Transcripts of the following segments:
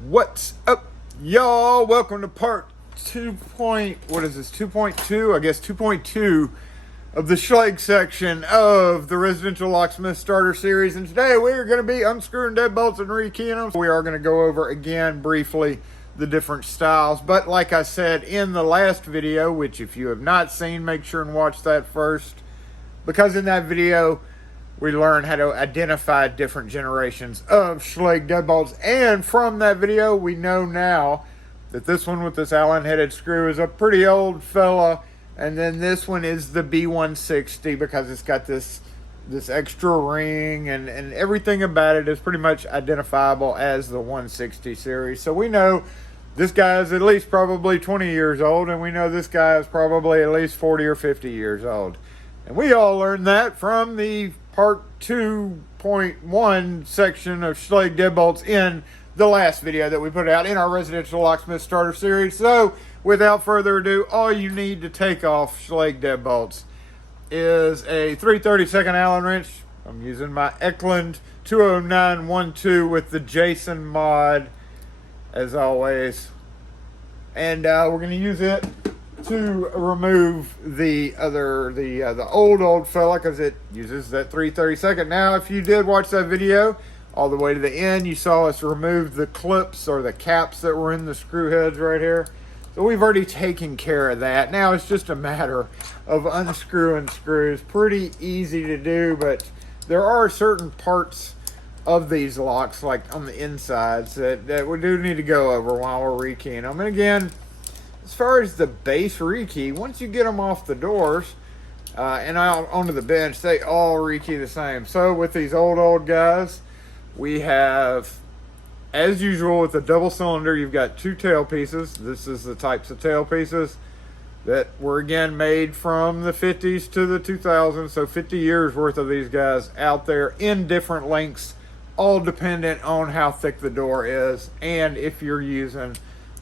What's up, y'all? Welcome to part 2.2? I guess 2.2 of the Schlage section of the Residential Locksmith Starter Series. And today we are going to be unscrewing deadbolts and rekeying them. We are going to go over again briefly the different styles. But like I said in the last video, which if you have not seen, make sure and watch that first. Because in that video, we learn how to identify different generations of Schlage Deadbolts. And from that video, we know now that this one with this Allen-headed screw is a pretty old fella. And then this one is the B160 because it's got this extra ring and everything about it is pretty much identifiable as the 160 series. So we know this guy is at least probably 20 years old, and we know this guy is probably at least 40 or 50 years old. And we all learned that from the part 2.1 section of Schlage Deadbolts in the last video that we put out in our Residential Locksmith Starter Series. So, without further ado, all you need to take off Schlage Deadbolts is a 3/32 Allen wrench. I'm using my Eklund 20912 with the Jason mod, as always. And we're going to use it to remove the old fella because it uses that 3/32. Now, if you did watch that video all the way to the end, you saw us remove the clips or the caps that were in the screw heads right here. So we've already taken care of that. Now it's just a matter of unscrewing screws. Pretty easy to do, but there are certain parts of these locks, like on the insides, that we do need to go over while we're rekeying them. And again, as far as the base rekey, once you get them off the doors and out onto the bench, they all rekey the same. So with these old guys, we have, as usual with the double cylinder, you've got two tail pieces. This is the types of tail pieces that were again made from the 50s to the 2000s. So 50 years worth of these guys out there in different lengths, all dependent on how thick the door is and if you're using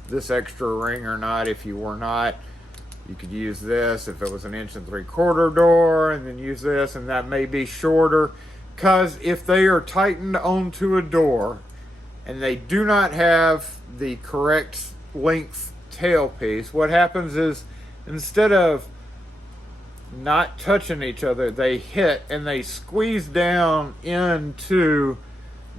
this extra ring or not. If you were not, you could use this if it was an 1 3/4 door, and then use this, and that may be shorter, because if they are tightened onto a door and they do not have the correct length tailpiece, what happens is instead of not touching each other, they hit and they squeeze down into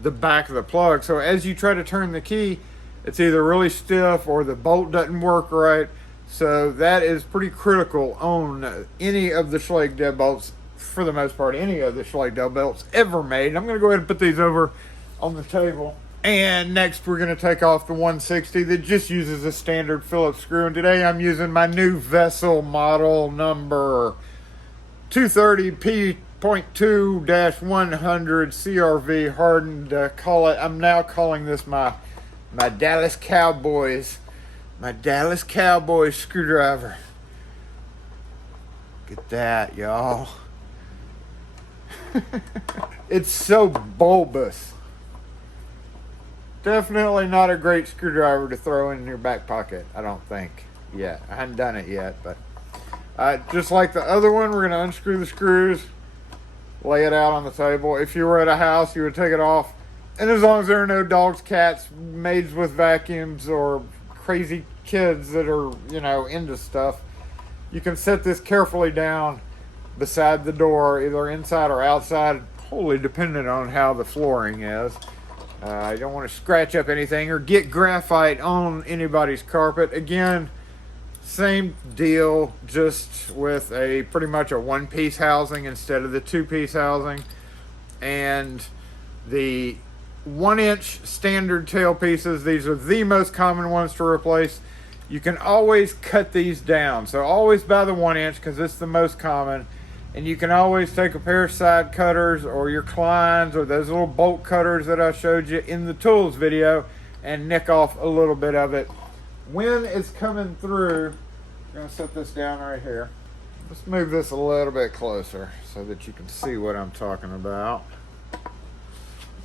the back of the plug. So as you try to turn the key, it's either really stiff or the bolt doesn't work right. So that is pretty critical on any of the Schlage Deadbolts, for the most part, any of the Schlage Deadbolts ever made. I'm going to go ahead and put these over on the table. And next we're going to take off the 160 that just uses a standard Phillips screw. And today I'm using my new vessel model number 230P.2-100 CRV hardened. I'm now calling this my Dallas Cowboys screwdriver. Get that, y'all. It's so bulbous. Definitely not a great screwdriver to throw in your back pocket, I don't think, yet. I haven't done it yet, but just like the other one, we're going to unscrew the screws, lay it out on the table. If you were at a house, you would take it off. And as long as there are no dogs, cats, maids with vacuums, or crazy kids that are, into stuff, you can set this carefully down beside the door, either inside or outside, wholly dependent on how the flooring is. You don't want to scratch up anything or get graphite on anybody's carpet. Again, same deal, just with pretty much a one-piece housing instead of the two-piece housing. And the 1-inch standard tail pieces, these are the most common ones to replace. You can always cut these down, so always buy the 1-inch because it's the most common. And you can always take a pair of side cutters or your Kleins or those little bolt cutters that I showed you in the tools video and nick off a little bit of it. When it's coming through, I'm going to set this down right here. Let's move this a little bit closer so that you can see what I'm talking about.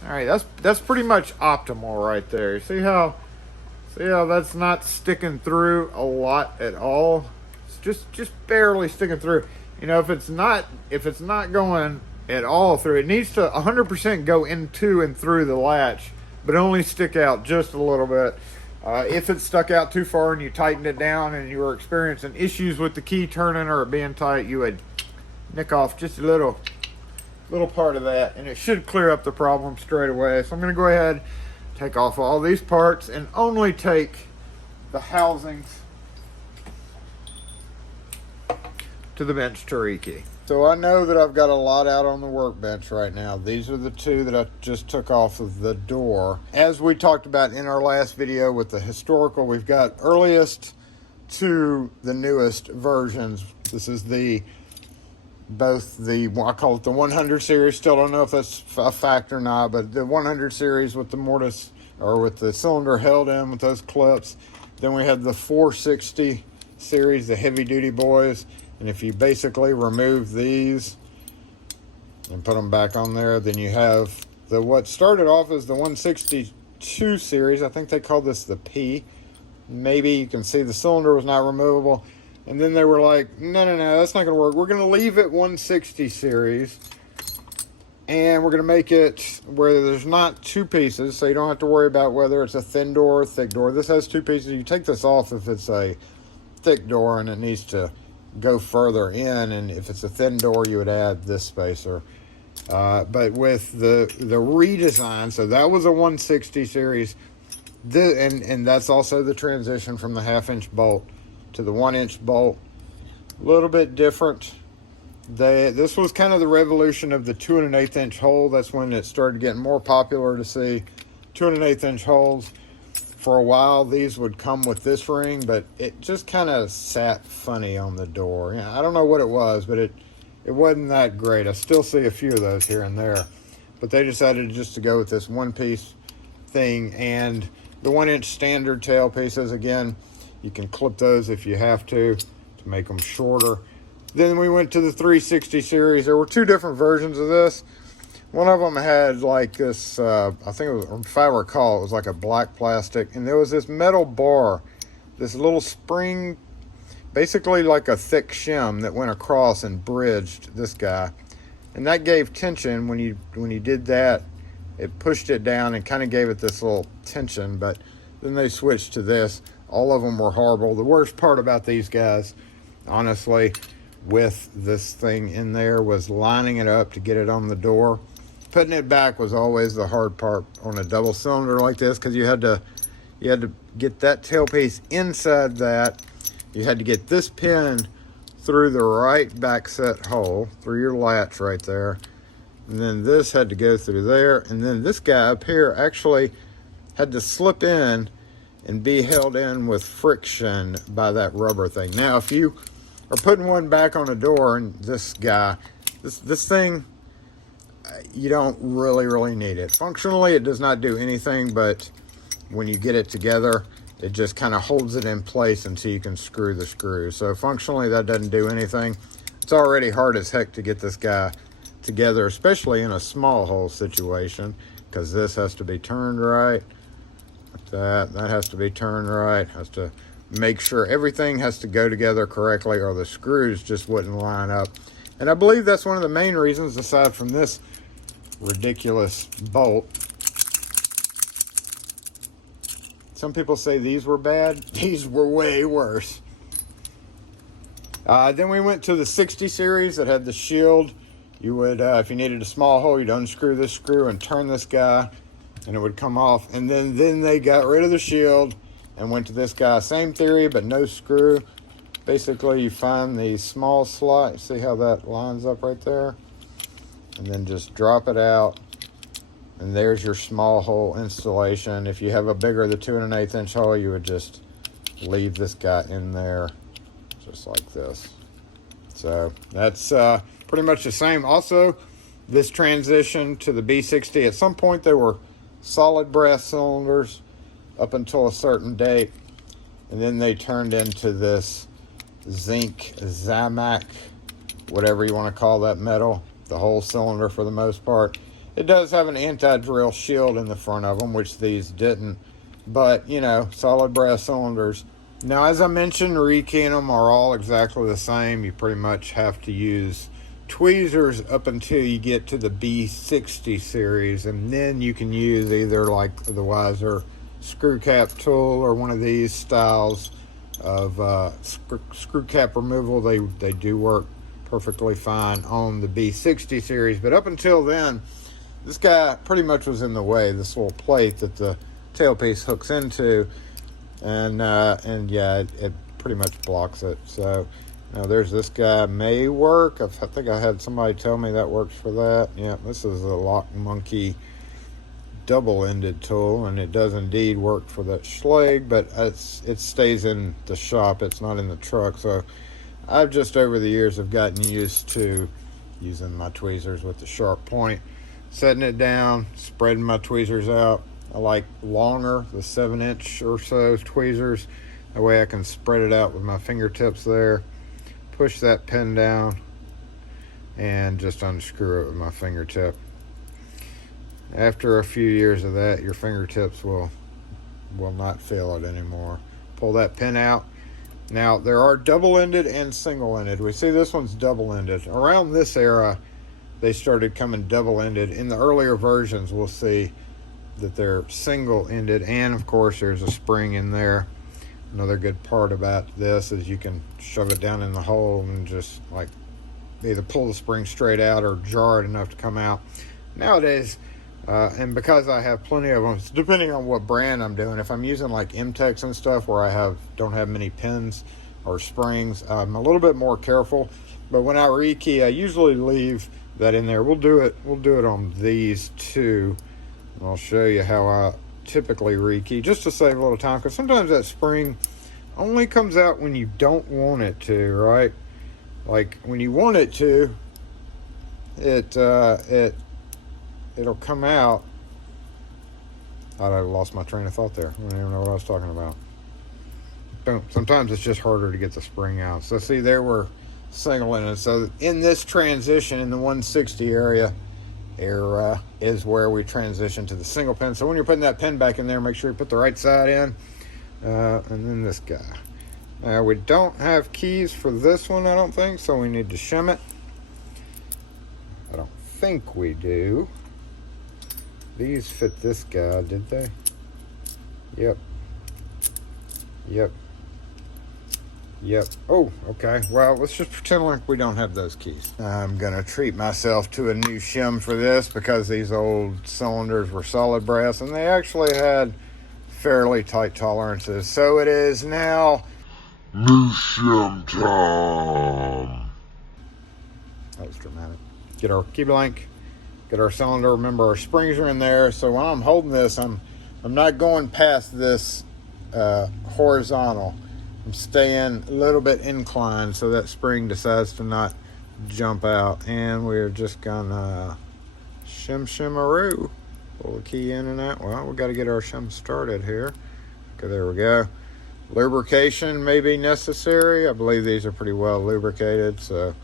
All right, that's pretty much optimal right there. See how that's not sticking through a lot at all? It's just barely sticking through. If it's not going at all through, it needs to 100% go into and through the latch but only stick out just a little bit. If it stuck out too far and you tightened it down and you were experiencing issues with the key turning or it being tight, you would nick off just a little part of that, and it should clear up the problem straight away. So I'm going to go ahead, take off all these parts, and only take the housings to the bench to rekey. So I know that I've got a lot out on the workbench right now. These are the two that I just took off of the door. As we talked about in our last video with the historical, we've got earliest to the newest versions. This is both the, I call it the 100 series. Still don't know if that's a fact or not, but the 100 series with the mortise, or with the cylinder held in with those clips. Then we had the 460 series, the heavy duty boys. And if you basically remove these and put them back on there, then you have what started off as the 162 series. I think they called this the P. Maybe you can see the cylinder was not removable. And then they were like, no, that's not going to work. We're going to leave it 160 series. And we're going to make it where there's not two pieces, so you don't have to worry about whether it's a thin door or thick door. This has two pieces. You take this off if it's a thick door and it needs to go further in, and if it's a thin door you would add this spacer. But with the redesign, so that was a 160 series, and that's also the transition from the 1/2 inch bolt to the 1 inch bolt. A little bit different. This was kind of the revolution of the 2 1/8 inch hole. That's when it started getting more popular to see 2 1/8 inch holes. For a while, these would come with this ring, but it just kind of sat funny on the door. I don't know what it was, but it wasn't that great. I still see a few of those here and there. But they decided just to go with this one-piece thing. And the 1 inch standard tail pieces, again, you can clip those if you have to make them shorter. Then we went to the 360 series. There were two different versions of this. One of them had like this, I think it was, if I recall, it was like a black plastic. And there was this metal bar, this little spring, basically like a thick shim that went across and bridged this guy. And that gave tension when you did that. It pushed it down and kind of gave it this little tension. But then they switched to this. All of them were horrible. The worst part about these guys, honestly, with this thing in there was lining it up to get it on the door. Putting it back was always the hard part on a double cylinder like this, because you had to get that tailpiece inside that. You had to get this pin through the right back set hole, through your latch right there. And then this had to go through there. And then this guy up here actually had to slip in and be held in with friction by that rubber thing. Now, if you are putting one back on a door, and this guy, this thing, you don't really need it. Functionally, it does not do anything, but when you get it together, it just kind of holds it in place until you can screw the screw. So functionally, that doesn't do anything. It's already hard as heck to get this guy together, especially in a small hole situation, because this has to be turned right. That has to be turned right. Has to make sure everything has to go together correctly, or the screws just wouldn't line up. And I believe that's one of the main reasons, aside from this ridiculous bolt. Some people say these were bad. These were way worse. Then we went to the 60 series that had the shield. You would, if you needed a small hole, you'd unscrew this screw and turn this guy, and it would come off. And then they got rid of the shield and went to this guy. Same theory, but no screw. Basically, you find the small slot. See how that lines up right there? And then just drop it out. And there's your small hole installation. If you have a bigger than 2 1/8 inch hole, you would just leave this guy in there, just like this. So that's pretty much the same. Also, this transition to the B60, at some point they were solid brass cylinders up until a certain date. And then they turned into this zinc Zamac, whatever you want to call that metal, the whole cylinder for the most part. It does have an anti-drill shield in the front of them, which these didn't, but you know, solid brass cylinders. Now, as I mentioned, rekeying them are all exactly the same. You pretty much have to use tweezers up until you get to the B60 series, and then you can use either like the Wiser screw cap tool or one of these styles of screw cap removal. They do work perfectly fine on the B60 series, but up until then, this guy pretty much was in the way. This little plate that the tailpiece hooks into, and yeah, it pretty much blocks it. So now there's this guy, may work. I think I had somebody tell me that works for that. Yeah, this is a Lock Monkey double-ended tool, and it does indeed work for that Schlage, but it stays in the shop. It's not in the truck. So I've just over the years have gotten used to using my tweezers with the sharp point, setting it down, spreading my tweezers out. I like longer, the 7-inch or so tweezers. That way I can spread it out with my fingertips there. Push that pin down and just unscrew it with my fingertip. After a few years of that, your fingertips will not feel it anymore. Pull that pin out. Now, there are double-ended and single-ended. We see this one's double-ended. Around this era, they started coming double-ended. In the earlier versions, we'll see that they're single-ended, and of course, there's a spring in there. Another good part about this is you can shove it down in the hole and just like either pull the spring straight out or jar it enough to come out. Nowadays, and because I have plenty of them, depending on what brand I'm doing, if I'm using like M-Tex and stuff where I don't have many pins or springs, I'm a little bit more careful. But when I rekey, I usually leave that in there. We'll do it on these two. And I'll show you how I typically rekey, just to save a little time, because sometimes that spring only comes out when you don't want it to, right? Like when you want it to, it'll come out. I lost my train of thought there. I don't even know what I was talking about. Boom. Sometimes it's just harder to get the spring out. So see, there we're single-ended. So in this transition in the 160 era is where we transition to the single pin. So when you're putting that pin back in there, make sure you put the right side in. And then this guy. Now we don't have keys for this one, I don't think, so we need to shim it. I don't think we do. These fit this guy, did they? Yep. Oh, okay. Well, let's just pretend like we don't have those keys. I'm gonna treat myself to a new shim for this because these old cylinders were solid brass and they actually had fairly tight tolerances. So it is now new shim time. That was dramatic. Get our key blank, get our cylinder. Remember, our springs are in there. So when I'm holding this, I'm not going past this horizontal. I'm staying a little bit inclined so that spring decides to not jump out. And we're just gonna shim-shimaroo. Pull the key in and out. Well, we got to get our shim started here. Okay, there we go. Lubrication may be necessary. I believe these are pretty well lubricated, so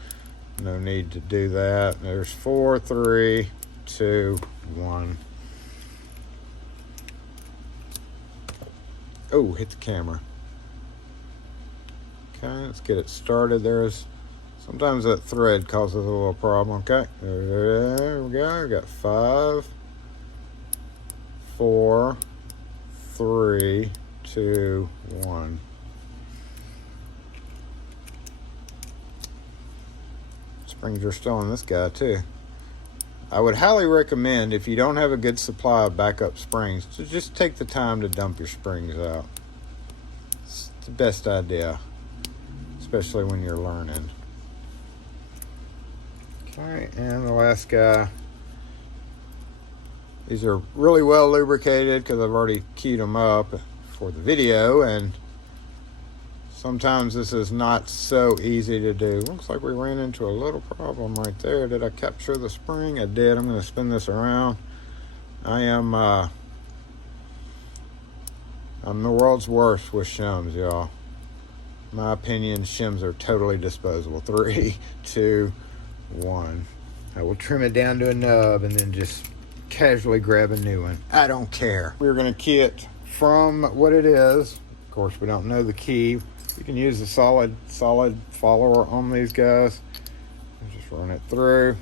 no need to do that. There's 4, 3, 2, 1. Oh, hit the camera. Okay, let's get it started. Sometimes that thread causes a little problem. Okay, there we go. We got 5, 4, 3, 2, 1. Springs are still in this guy too. I would highly recommend, if you don't have a good supply of backup springs, to just take the time to dump your springs out. It's the best idea, especially when you're learning. Okay, and the last guy. These are really well lubricated because I've already keyed them up for the video, and sometimes this is not so easy to do. Looks like we ran into a little problem right there. Did I capture the spring? I did. I'm going to spin this around. I'm the world's worst with shims, y'all. My opinion, shims are totally disposable. 3, 2, 1. I will trim it down to a nub and then just casually grab a new one. I don't care. We're going to key it from what it is. Of course, we don't know the key. You can use a solid follower on these guys. Just Just run it through.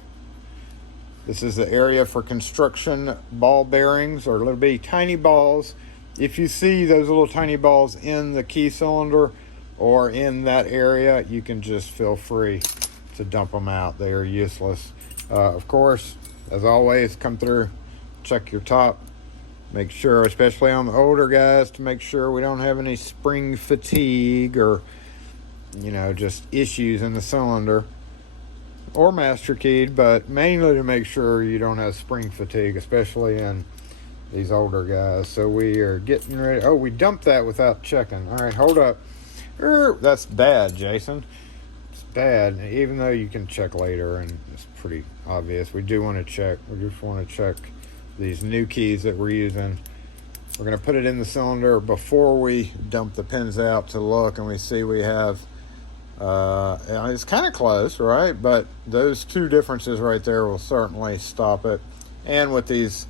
This is the area for construction ball bearings, or little bitty tiny balls. If you see those little tiny balls in the key cylinder or in that area, you can just feel free to dump them out. They are useless. Of course, as always, come through, check your top. Make sure, especially on the older guys, to make sure we don't have any spring fatigue or, you know, just issues in the cylinder. Or master keyed, but mainly to make sure you don't have spring fatigue, especially in these older guys. So we are getting ready. Oh, we dumped that without checking. All right, hold up. That's bad, Jason. It's bad, even though you can check later, and it's pretty obvious. We do want to check. We just want to check these new keys that we're using. We're going to put it in the cylinder before we dump the pins out to look, and we see we have it's kind of close, right? But those two differences right there will certainly stop it. And with these,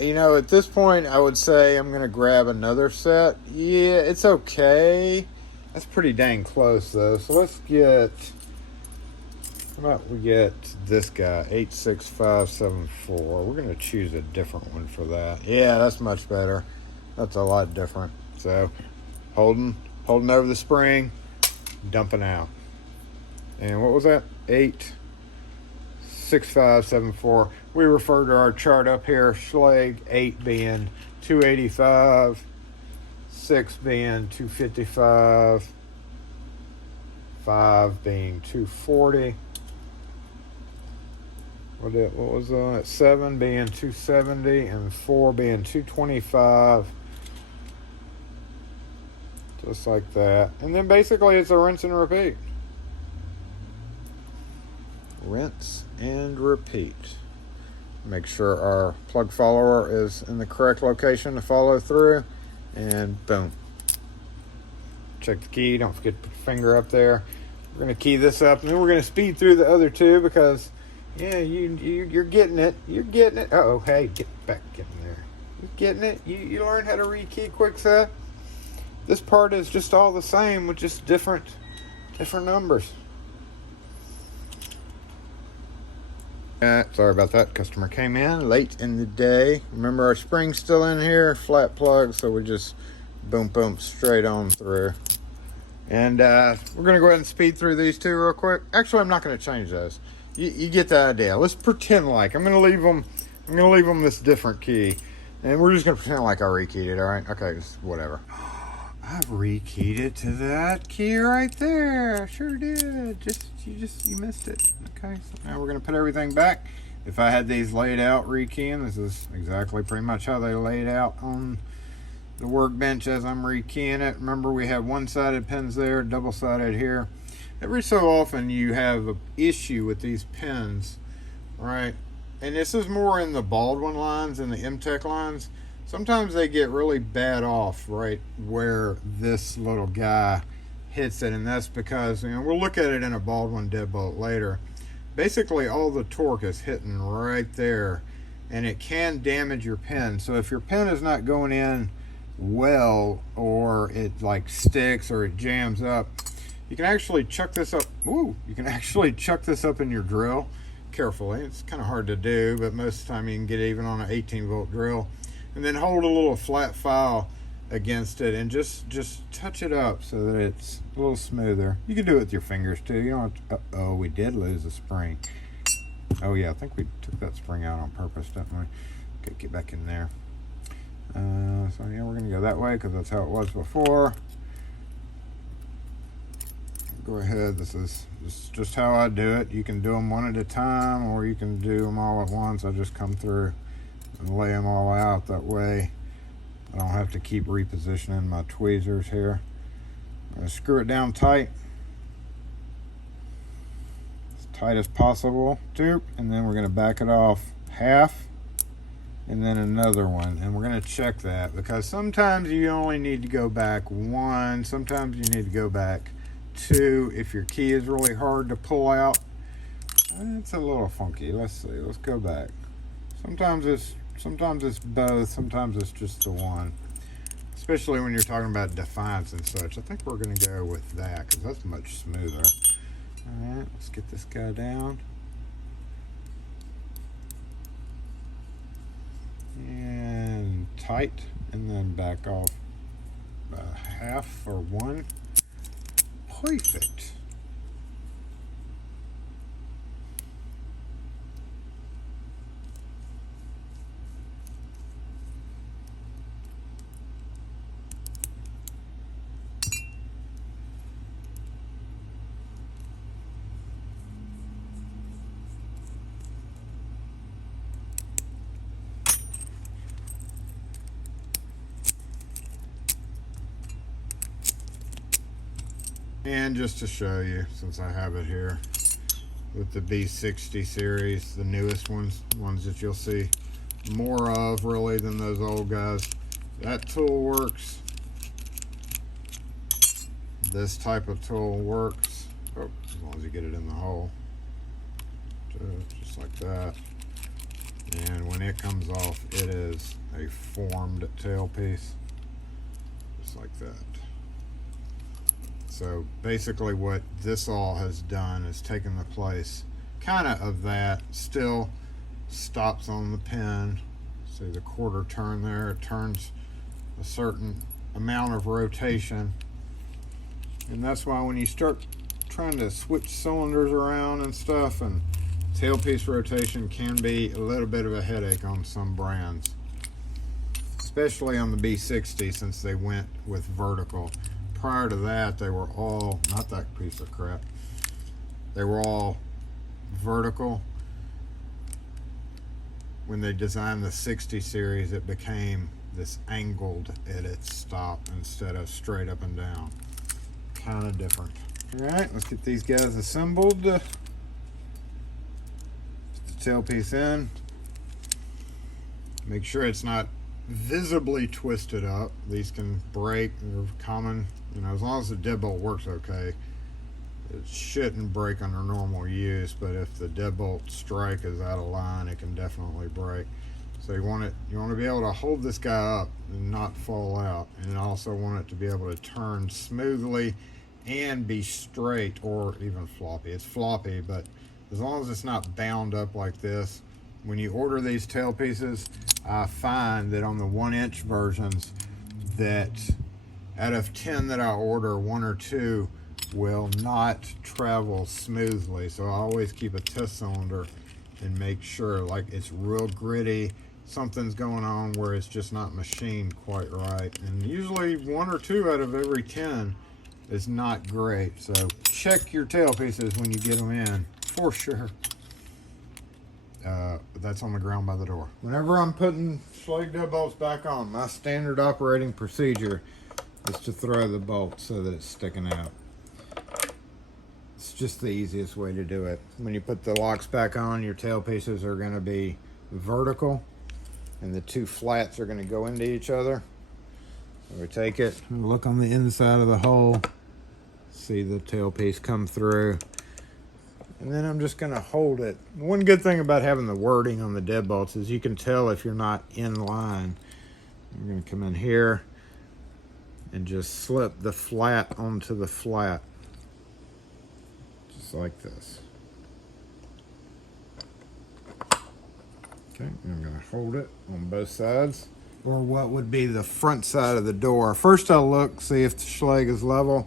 you know, at this point, I would say I'm going to grab another set. Yeah, it's okay. That's pretty dang close, though. So let's get, how about we get this guy, 86574. We're going to choose a different one for that. Yeah, that's much better. That's a lot different. So holding over the spring, dumping out. And what was that? 86574. We refer to our chart up here, Schlage 8 being 285, 6 being 255, 5 being 240. What was that? 7 being 270 and 4 being 225. Just like that. And then basically it's a rinse and repeat. Rinse and repeat. Make sure our plug follower is in the correct location to follow through. And boom. Check the key. Don't forget to put your finger up there. We're going to key this up, and then we're going to speed through the other two because, yeah, you're getting it. You're getting it. Uh-oh, hey, get back in there. You're getting it. You learned how to rekey quick set. This part is just all the same with just different numbers. Sorry about that. Customer came in late in the day. Remember, our spring's still in here, flat plug, so we just boom, straight on through. And we're going to go ahead and speed through these two real quick. Actually, I'm not going to change those. You get the idea. Let's pretend like I'm going to leave them this different key. And we're just going to pretend like I rekeyed it, all right? Okay, just whatever. I've rekeyed it to that key right there. Sure did. You missed it. Okay, so now we're gonna put everything back. If I had these laid out rekeying, this is exactly pretty much how they laid out on the workbench as I'm rekeying it. Remember, we have one-sided pins there, double-sided here. Every so often you have an issue with these pins, right? And this is more in the Baldwin lines and the M-Tech lines. Sometimes they get really bad off right where this little guy hits it, and that's because, you know, we'll look at it in a Baldwin deadbolt later. Basically, all the torque is hitting right there, and it can damage your pin. So if your pin is not going in well, or it like sticks or it jams up, you can actually chuck this up. Ooh, you can actually chuck this up in your drill carefully. It's kind of hard to do, but most of the time you can get it even on an 18-volt drill. And then hold a little flat file against it and just touch it up so that it's a little smoother. You can do it with your fingers too. You don't have to, uh-oh, we did lose a spring. Oh yeah, I think we took that spring out on purpose, didn't we? Okay, get back in there. So yeah, we're gonna go that way because that's how it was before. Go ahead, this is just how I do it. You can do them one at a time, or you can do them all at once. I just come through and lay them all out. That way I don't have to keep repositioning my tweezers here. I'm going to screw it down tight, as tight as possible, and then we're going to back it off half, and then another one, and we're going to check that, because sometimes you only need to go back one, sometimes you need to go back two if your key is really hard to pull out. It's a little funky. Let's see, let's go back. Sometimes it's both, sometimes it's just the one. Especially when you're talking about defiance and such. I think we're going to go with that because that's much smoother. All right, let's get this guy down. And tight, and then back off half or one. Perfect. And just to show you, since I have it here, with the B60 series, the newest ones that you'll see more of really than those old guys, that tool works. This type of tool works, as long as you get it in the hole, just like that. And when it comes off, it is a formed tailpiece, just like that. So basically what this all has done is taken the place kind of that. Still stops on the pin. See the quarter turn there, it turns a certain amount of rotation. And that's why when you start trying to switch cylinders around and stuff, and tailpiece rotation can be a little bit of a headache on some brands. Especially on the B60 since they went with vertical. Prior to that, they were all, not that piece of crap, they were all vertical. When they designed the 60 series, it became this angled at its stop instead of straight up and down. Kind of different. All right, let's get these guys assembled. Put the tailpiece in. Make sure it's not visibly twisted up. These can break. They're common, you know, as long as the deadbolt works okay. It shouldn't break under normal use, but if the deadbolt strike is out of line, it can definitely break. So you want to be able to hold this guy up and not fall out, and you also want it to be able to turn smoothly and be straight or even floppy. It's floppy, but as long as it's not bound up like this. When you order these tailpieces, I find that on the 1-inch versions, that out of 10 that I order, 1 or 2 will not travel smoothly. So I always keep a test cylinder and make sure, like, it's real gritty, something's going on where it's just not machined quite right. And usually 1 or 2 out of every 10 is not great. So check your tailpieces when you get them in, for sure. That's on the ground by the door. Whenever I'm putting Schlage Deadbolts back on, my standard operating procedure is to throw the bolt so that it's sticking out. It's just the easiest way to do it. When you put the locks back on, your tailpieces are going to be vertical and the 2 flats are going to go into each other. So we take it and look on the inside of the hole, see the tailpiece come through. And then I'm just going to hold it. One good thing about having the wording on the deadbolts is you can tell if you're not in line. I'm going to come in here and just slip the flat onto the flat. Just like this. Okay, I'm going to hold it on both sides. Or what would be the front side of the door. First I'll look, see if the Schlage is level.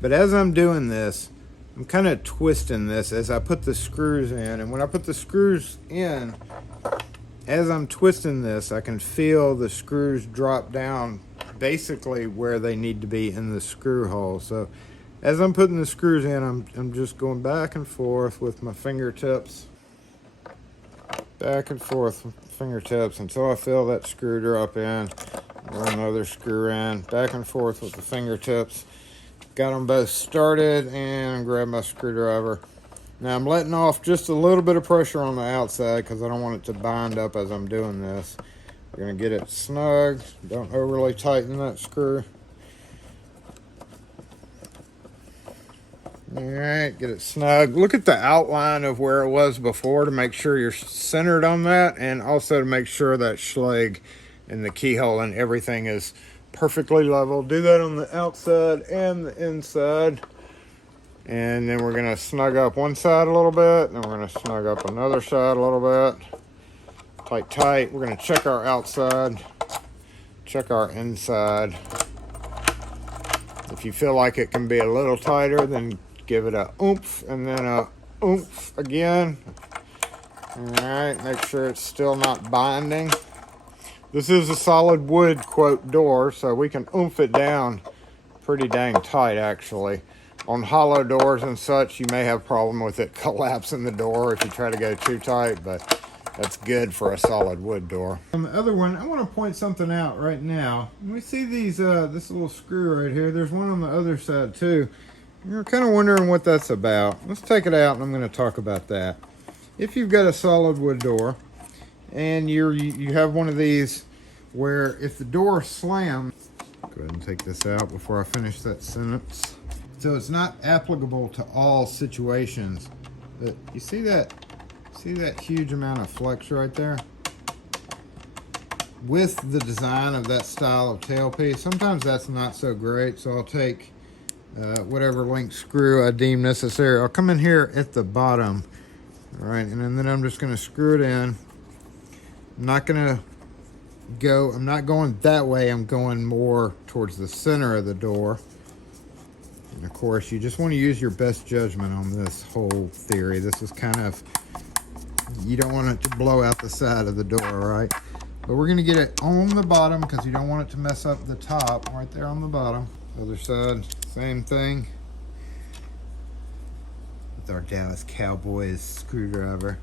But as I'm doing this, I'm kind of twisting this as I put the screws in. And when I put the screws in, as I'm twisting this, I can feel the screws drop down basically where they need to be in the screw hole. So as I'm putting the screws in, I'm just going back and forth with my fingertips. Back and forth with fingertips until I feel that screw drop in. Or another screw in. Back and forth with the fingertips. Got them both started and grab my screwdriver. Now I'm letting off just a little bit of pressure on the outside because I don't want it to bind up as I'm doing this. We're going to get it snug. Don't overly tighten that screw. Alright, get it snug. Look at the outline of where it was before to make sure you're centered on that, and also to make sure that Schlage and the keyhole and everything is perfectly level. Do that on the outside and the inside. And then we're gonna snug up one side a little bit, and then we're gonna snug up another side a little bit. Tight. We're gonna check our outside, check our inside. If you feel like it can be a little tighter, then give it a oomph, and then a oomph again. All right, make sure it's still not binding. This is a solid wood quote door, so we can oomph it down pretty dang tight actually. On hollow doors and such, you may have a problem with it collapsing the door if you try to go too tight, but that's good for a solid wood door. On the other one, I want to point something out right now. We see these, this little screw right here. There's one on the other side too. You're kind of wondering what that's about. Let's take it out and I'm going to talk about that. If you've got a solid wood door and you have one of these where if the door slams, go ahead and take this out before I finish that sentence. So it's not applicable to all situations. But you see that huge amount of flex right there? With the design of that style of tailpiece, sometimes that's not so great. So I'll take whatever length screw I deem necessary. I'll come in here at the bottom. All right, and then I'm just going to screw it in. I'm not going that way. I'm going more towards the center of the door. And of course, you just want to use your best judgment on this whole theory. This is kind of, you don't want it to blow out the side of the door, right? But we're going to get it on the bottom because you don't want it to mess up the top right there on the bottom. Other side, same thing. With our Dallas Cowboys screwdriver.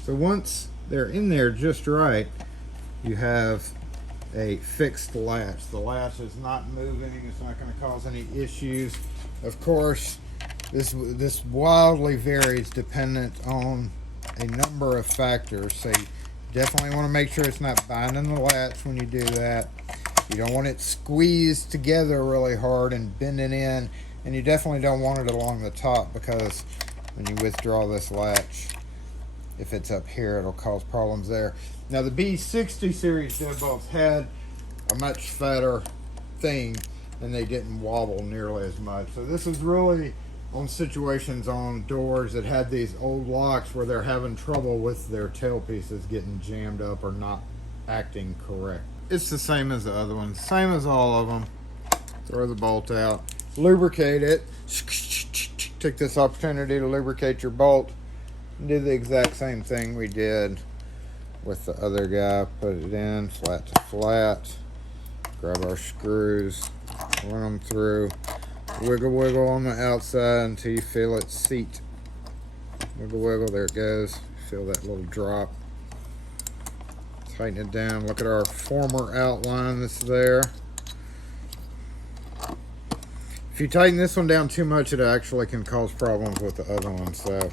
So once they're in there just right, you have a fixed latch. The latch is not moving. It's not going to cause any issues. Of course, this wildly varies dependent on a number of factors. So you definitely want to make sure it's not binding the latch when you do that. You don't want it squeezed together really hard and bending in, and you definitely don't want it along the top because when you withdraw this latch, if it's up here, it'll cause problems there. Now the B60 series deadbolts had a much fatter thing and they didn't wobble nearly as much. So this is really on situations on doors that had these old locks where they're having trouble with their tail pieces getting jammed up or not acting correct. It's the same as the other ones, same as all of them. Throw the bolt out, lubricate it. Take this opportunity to lubricate your bolt. Do the exact same thing we did with the other guy. Put it in flat to flat. Grab our screws, run them through. Wiggle on the outside until you feel it seat. Wiggle, there it goes. Feel that little drop. Tighten it down. Look at our former outline that's there. If you tighten this one down too much, it actually can cause problems with the other one. So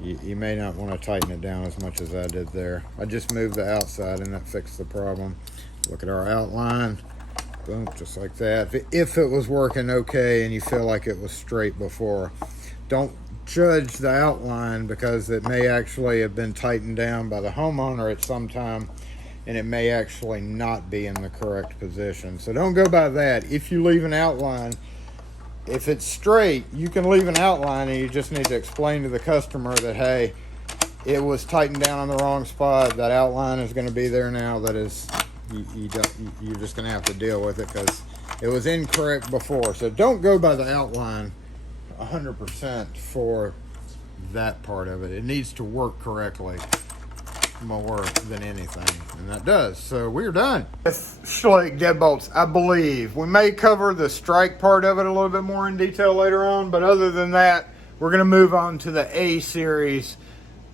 you may not want to tighten it down as much as I did there. I just moved the outside and that fixed the problem. Look at our outline. Boom, just like that. If it was working okay and you feel like it was straight before, don't judge the outline because it may actually have been tightened down by the homeowner at some time and it may actually not be in the correct position. So don't go by that. If you leave an outline, if it's straight, you can leave an outline and you just need to explain to the customer that, hey, it was tightened down on the wrong spot. That outline is going to be there now. That is, you're just going to have to deal with it because it was incorrect before. So don't go by the outline 100% for that part of it. It needs to work correctly more than anything, and that does. So we're done with Schlage Deadbolts, I believe. We may cover the strike part of it a little bit more in detail later on, but other than that, we're going to move on to the A series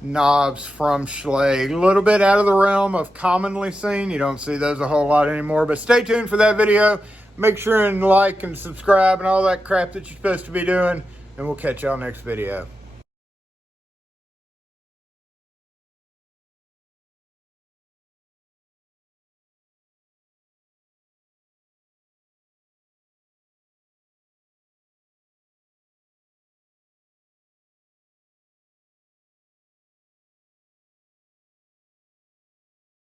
knobs from Schlage. A little bit out of the realm of commonly seen. You don't see those a whole lot anymore, but stay tuned for that video. Make sure and like and subscribe and all that crap that you're supposed to be doing, and we'll catch y'all next video.